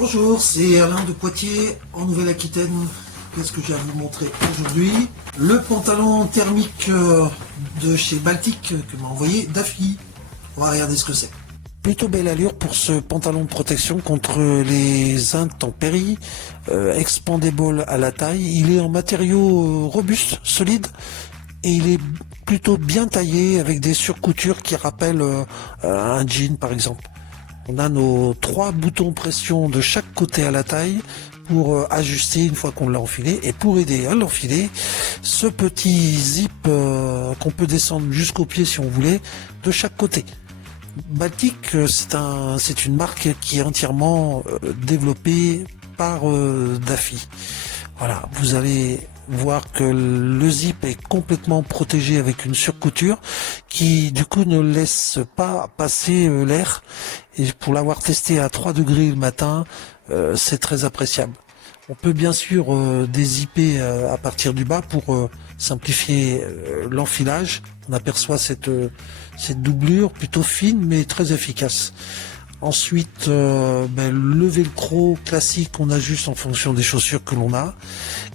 Bonjour, c'est Alain de Poitiers, en Nouvelle-Aquitaine. Qu'est-ce que j'ai à vous montrer aujourd'hui? Le pantalon thermique de chez Baltic que m'a envoyé Daffy. On va regarder ce que c'est. Plutôt belle allure pour ce pantalon de protection contre les intempéries, expandable à la taille. Il est en matériaux robustes, solides, et il est plutôt bien taillé avec des surcoutures qui rappellent un jean par exemple. On a nos 3 boutons pression de chaque côté à la taille pour ajuster une fois qu'on l'a enfilé, et pour aider à l'enfiler, ce petit zip qu'on peut descendre jusqu'au pied si on voulait, de chaque côté. Baltic, c'est une marque qui est entièrement développée par Daffy. Voilà, vous allez voir que le zip est complètement protégé avec une surcouture qui du coup ne laisse pas passer l'air, et pour l'avoir testé à 3 degrés le matin, c'est très appréciable. On peut bien sûr dézipper à partir du bas pour simplifier l'enfilage. On aperçoit cette doublure plutôt fine mais très efficace. Ensuite, le velcro classique, on ajuste en fonction des chaussures que l'on a.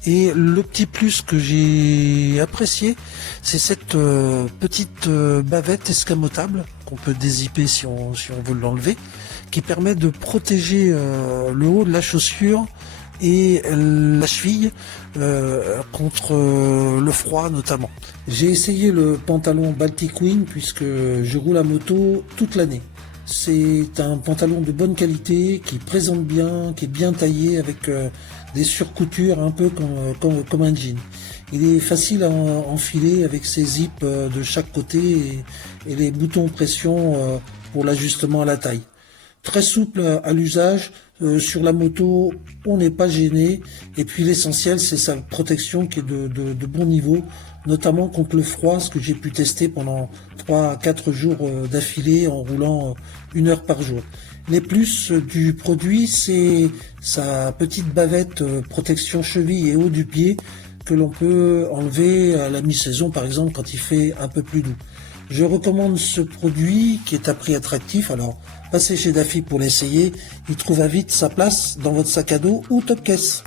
Et le petit plus que j'ai apprécié, c'est cette petite bavette escamotable qu'on peut dézipper si on veut l'enlever, qui permet de protéger le haut de la chaussure et la cheville contre le froid notamment. J'ai essayé le pantalon Baltic Wing puisque je roule à moto toute l'année. C'est un pantalon de bonne qualité, qui présente bien, qui est bien taillé avec des surcoutures un peu comme un jean. Il est facile à enfiler avec ses zips de chaque côté et les boutons pression pour l'ajustement à la taille. Très souple à l'usage, sur la moto on n'est pas gêné, et puis l'essentiel c'est sa protection qui est de bon niveau, notamment contre le froid, ce que j'ai pu tester pendant 3 à 4 jours d'affilée en roulant 1 heure par jour. Les plus du produit, c'est sa petite bavette protection cheville et haut du pied que l'on peut enlever à la mi-saison par exemple quand il fait un peu plus doux. Je recommande ce produit qui est à prix attractif, alors passez chez Daffy pour l'essayer, il trouvera vite sa place dans votre sac à dos ou top caisse.